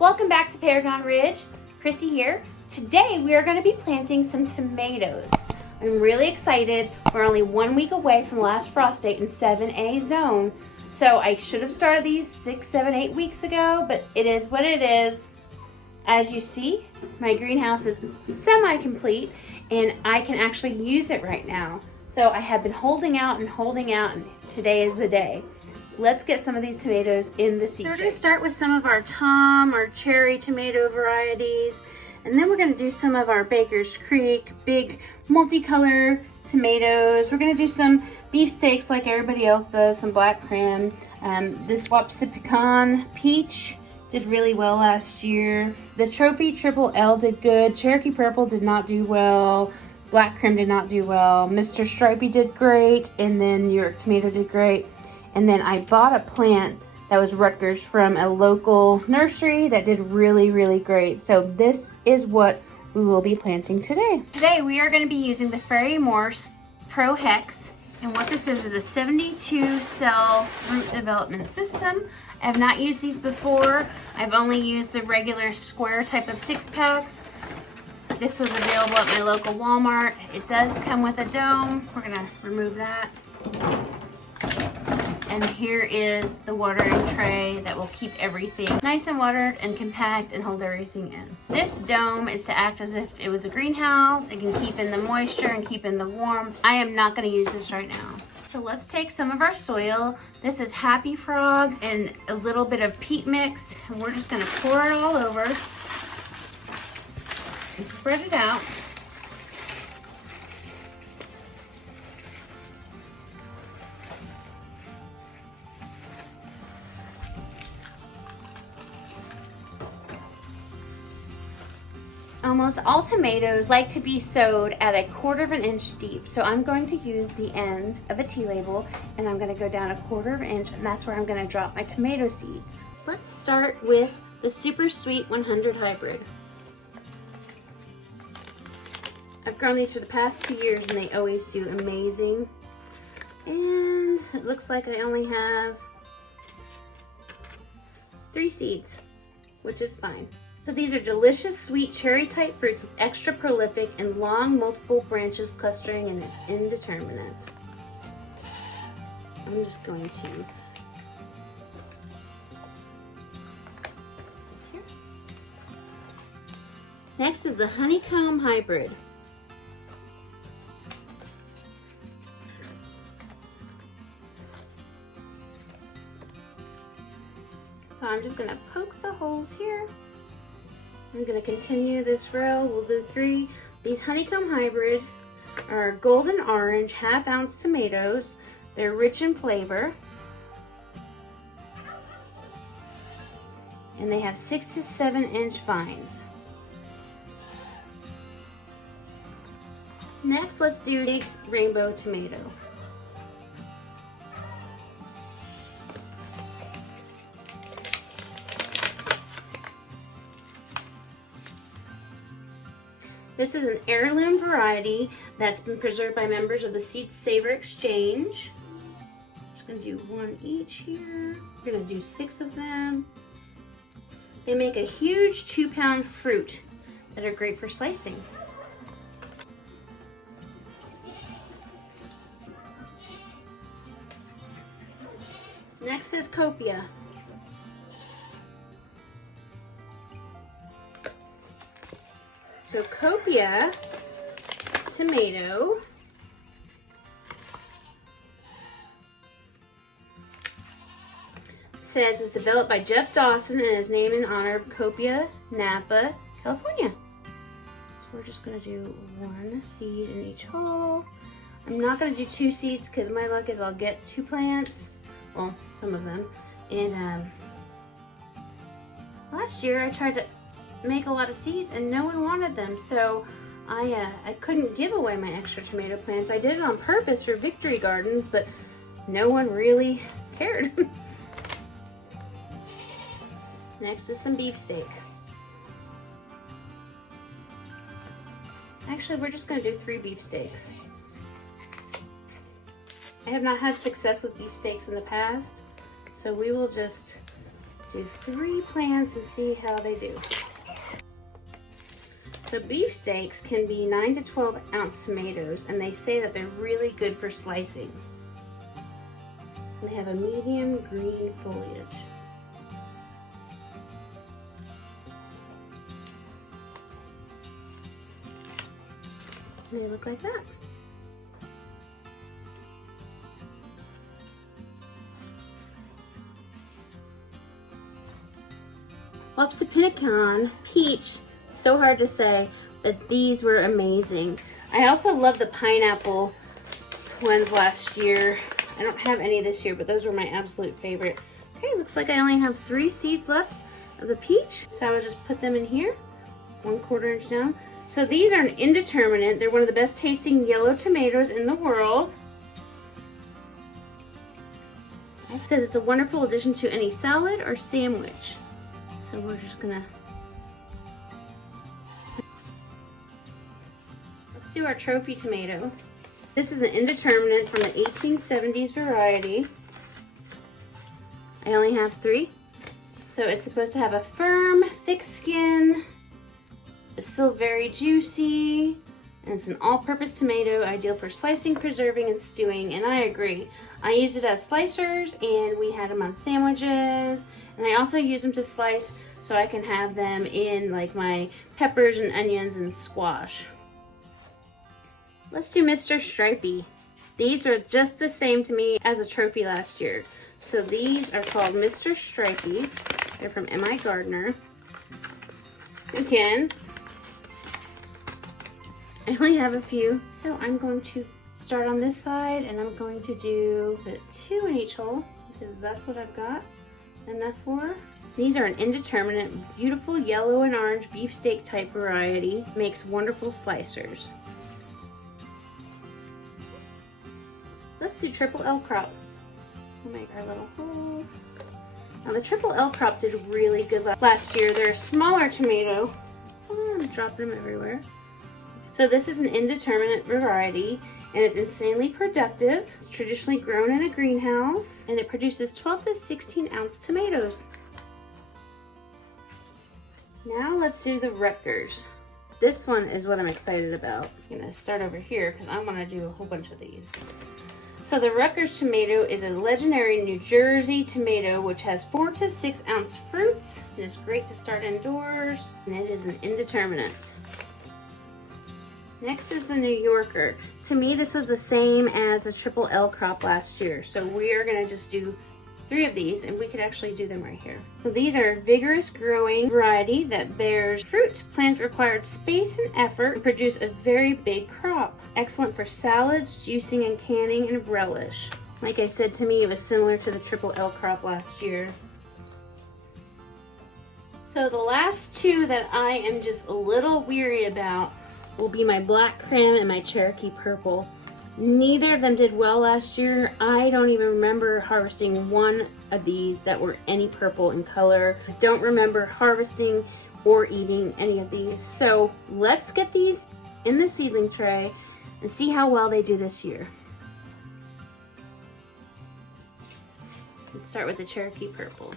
Welcome back to Paragon Ridge. Chrissy here. Today we are going to be planting some tomatoes. I'm really excited. We're only 1 week away from last frost date in 7A zone. So I should have started these 6, 7, 8 weeks ago, but it is what it is. As you see, my greenhouse is semi-complete and I can actually use it right now. So I have been holding out and today is the day. Let's get some of these tomatoes in the seed tray. We're going to start with some of our or cherry tomato varieties, and then we're going to do some of our Baker's Creek big multicolor tomatoes. We're going to do some beefsteaks like everybody else does, some black creme. This Wapsipinicon peach did really well last year. The Trophy Triple L did good. Cherokee Purple did not do well. Black creme did not do well. Mr. Stripy did great, and then New York Tomato did great. And then I bought a plant that was Rutgers from a local nursery that did really, really great. So this is what we will be planting today. Today we are going to be using the Fairy Morse Pro Hex. And what this is a 72 cell root development system. I have not used these before. I've only used the regular square type of 6-packs. This was available at my local Walmart. It does come with a dome. We're going to remove that. And here is the watering tray that will keep everything nice and watered and compact and hold everything in. This dome is to act as if it was a greenhouse. It can keep in the moisture and keep in the warmth. I am not going to use this right now. So let's take some of our soil. This is Happy Frog and a little bit of peat mix. And we're just going to pour it all over and spread it out. Almost all tomatoes like to be sowed at 1/4 inch deep. So I'm going to use the end of a T-label and I'm going to go down 1/4 inch, and that's where I'm going to drop my tomato seeds. Let's start with the Super Sweet 100 hybrid. I've grown these for the past 2 years and they always do amazing. And it looks like I only have 3 seeds, which is fine. So these are delicious, sweet, cherry-type fruits with extra prolific and long, multiple branches clustering, and it's indeterminate. I'm just going to here. Next is the honeycomb hybrid. So I'm just going to poke the holes here. I'm going to continue this row. We'll do 3. These honeycomb hybrid are golden orange, 1/2 ounce tomatoes. They're rich in flavor. And they have 6 to 7 inch vines. Next, let's do big rainbow tomato. This is an heirloom variety that's been preserved by members of the Seed Saver Exchange. I'm just going to do 1 each here. We're going to do 6 of them. They make a huge 2-pound fruit that are great for slicing. Next is Copia. So Copia tomato says it's developed by Jeff Dawson and is named in honor of Copia, Napa, California. So we're just going to do 1 seed in each hole. I'm not going to do 2 seeds because my luck is I'll get 2 plants. Well, some of them. And last year I tried to make a lot of seeds and no one wanted them, so I couldn't give away my extra tomato plants. I did it on purpose for Victory Gardens, but no one really cared. Next is some beefsteak. Actually, we're just going to do 3 beefsteaks. I have not had success with beefsteaks in the past, so we will just Do 3 plants and see how they do. So beefsteaks can be 9 to 12 ounce tomatoes, and they say that they're really good for slicing. They have a medium green foliage. And they look like that. Wapsipinicon, peach, so hard to say, but these were amazing. I also love the pineapple ones last year. I don't have any this year, but those were my absolute favorite. Okay, looks like I only have 3 seeds left of the peach, so I will just put them in here, 1/4 inch down. So these are an indeterminate. They're one of the best tasting yellow tomatoes in the world. It says it's a wonderful addition to any salad or sandwich. So we're just gonna, let's do our trophy tomato. This is an indeterminate from the 1870s variety. I only have 3. So it's supposed to have a firm, thick skin. It's still very juicy. And it's an all-purpose tomato, ideal for slicing, preserving, and stewing. And I agree. I used it as slicers, and we had them on sandwiches. And I also use them to slice so I can have them in like my peppers and onions and squash. Let's do Mr. Stripy. These are just the same to me as a trophy last year. So these are called Mr. Stripy. They're from MIgardener. Again, I only have a few, so I'm going to start on this side, and I'm going to do 2 in each hole because that's what I've got enough for. These are an indeterminate, beautiful yellow and orange beefsteak type variety. Makes wonderful slicers. Let's do triple L crop. We'll make our little holes. Now the triple L crop did really good last year. They're a smaller tomato. Oh, I'm dropping them everywhere. So this is an indeterminate variety, and it's insanely productive. It's traditionally grown in a greenhouse, and it produces 12 to 16 ounce tomatoes. Now let's do the Rutgers. This one is what I'm excited about. I'm gonna start over here because I want to do a whole bunch of these. So the Rutgers tomato is a legendary New Jersey tomato which has 4 to 6 ounce fruits. It is great to start indoors, and it is an indeterminate. Next is the New Yorker. To me, this was the same as the triple L crop last year. So we are gonna just do 3 of these, and we could actually do them right here. So these are a vigorous growing variety that bears fruit. Plants required space and effort to produce a very big crop. Excellent for salads, juicing and canning, and relish. Like I said, to me, it was similar to the triple L crop last year. So the last 2 that I am just a little weary about will be my black creme and my Cherokee purple. Neither of them did well last year. I don't even remember harvesting one of these that were any purple in color. I don't remember harvesting or eating any of these. So let's get these in the seedling tray and see how well they do this year. Let's start with the Cherokee purple.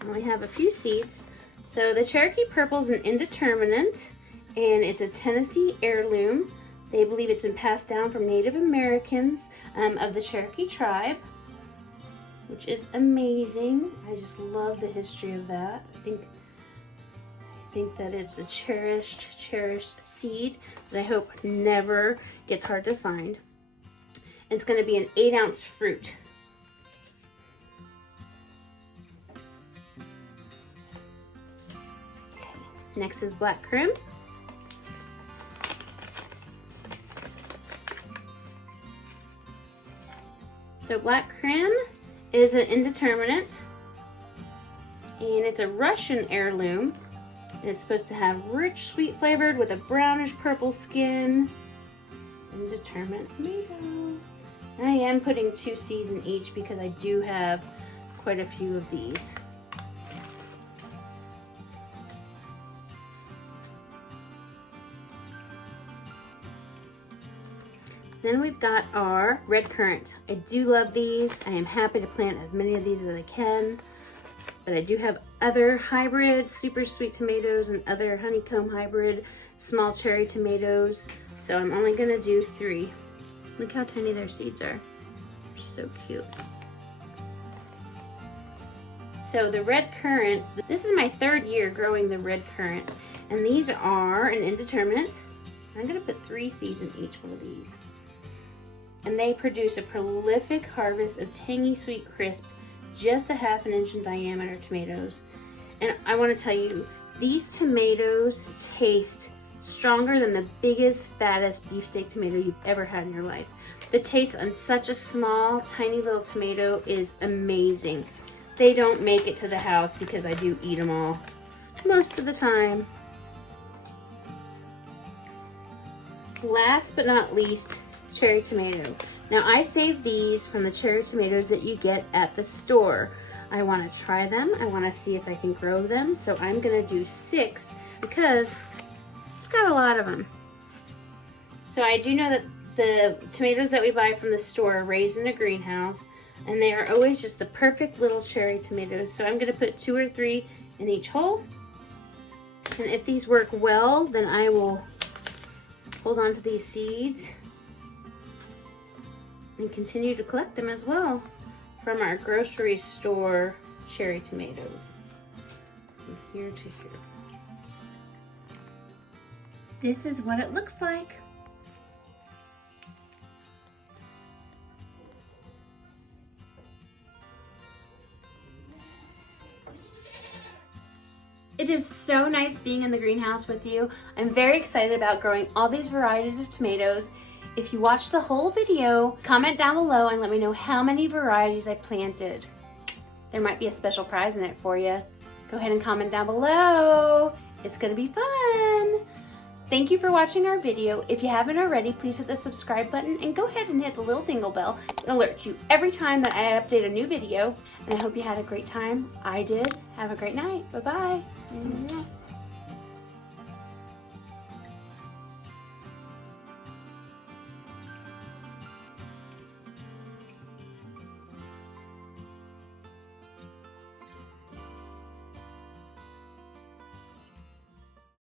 I only have a few seeds. So the Cherokee purple is an indeterminate, and it's a Tennessee heirloom. They believe it's been passed down from Native Americans of the Cherokee tribe, which is amazing. I just love the history of that. I think that it's a cherished seed that I hope never gets hard to find. And it's going to be an 8 ounce fruit. Next is black creme. So black creme is an indeterminate, and it's a Russian heirloom. And it's supposed to have rich, sweet flavored with a brownish purple skin. Indeterminate tomato. And I am putting 2 seeds in each because I do have quite a few of these. Then we've got our red currant. I do love these. I am happy to plant as many of these as I can. But I do have other hybrid super sweet tomatoes and other honeycomb hybrid small cherry tomatoes. So I'm only gonna do 3. Look how tiny their seeds are. They're so cute. So the red currant, this is my 3rd year growing the red currant. And these are an indeterminate. I'm gonna put 3 seeds in each one of these. And they produce a prolific harvest of tangy sweet crisp, just a ½ inch in diameter tomatoes. And I wanna tell you, these tomatoes taste stronger than the biggest, fattest beefsteak tomato you've ever had in your life. The taste on such a small, tiny little tomato is amazing. They don't make it to the house because I do eat them all most of the time. Last but not least, cherry tomato. Now I save these from the cherry tomatoes that you get at the store. I want to try them. I want to see if I can grow them. So I'm going to do 6 because it's got a lot of them. So I do know that the tomatoes that we buy from the store are raised in a greenhouse, and they are always just the perfect little cherry tomatoes. So I'm going to put 2 or 3 in each hole. And if these work well, then I will hold on to these seeds and continue to collect them as well from our grocery store cherry tomatoes. From here to here. This is what it looks like. It is so nice being in the greenhouse with you. I'm very excited about growing all these varieties of tomatoes. If you watched the whole video, comment down below and let me know how many varieties I planted. There might be a special prize in it for you. Go ahead and comment down below. It's gonna be fun. Thank you for watching our video. If you haven't already, please hit the subscribe button and go ahead and hit the little dingle bell. It'll alert you every time that I update a new video. And I hope you had a great time. I did. Have a great night. Bye-bye.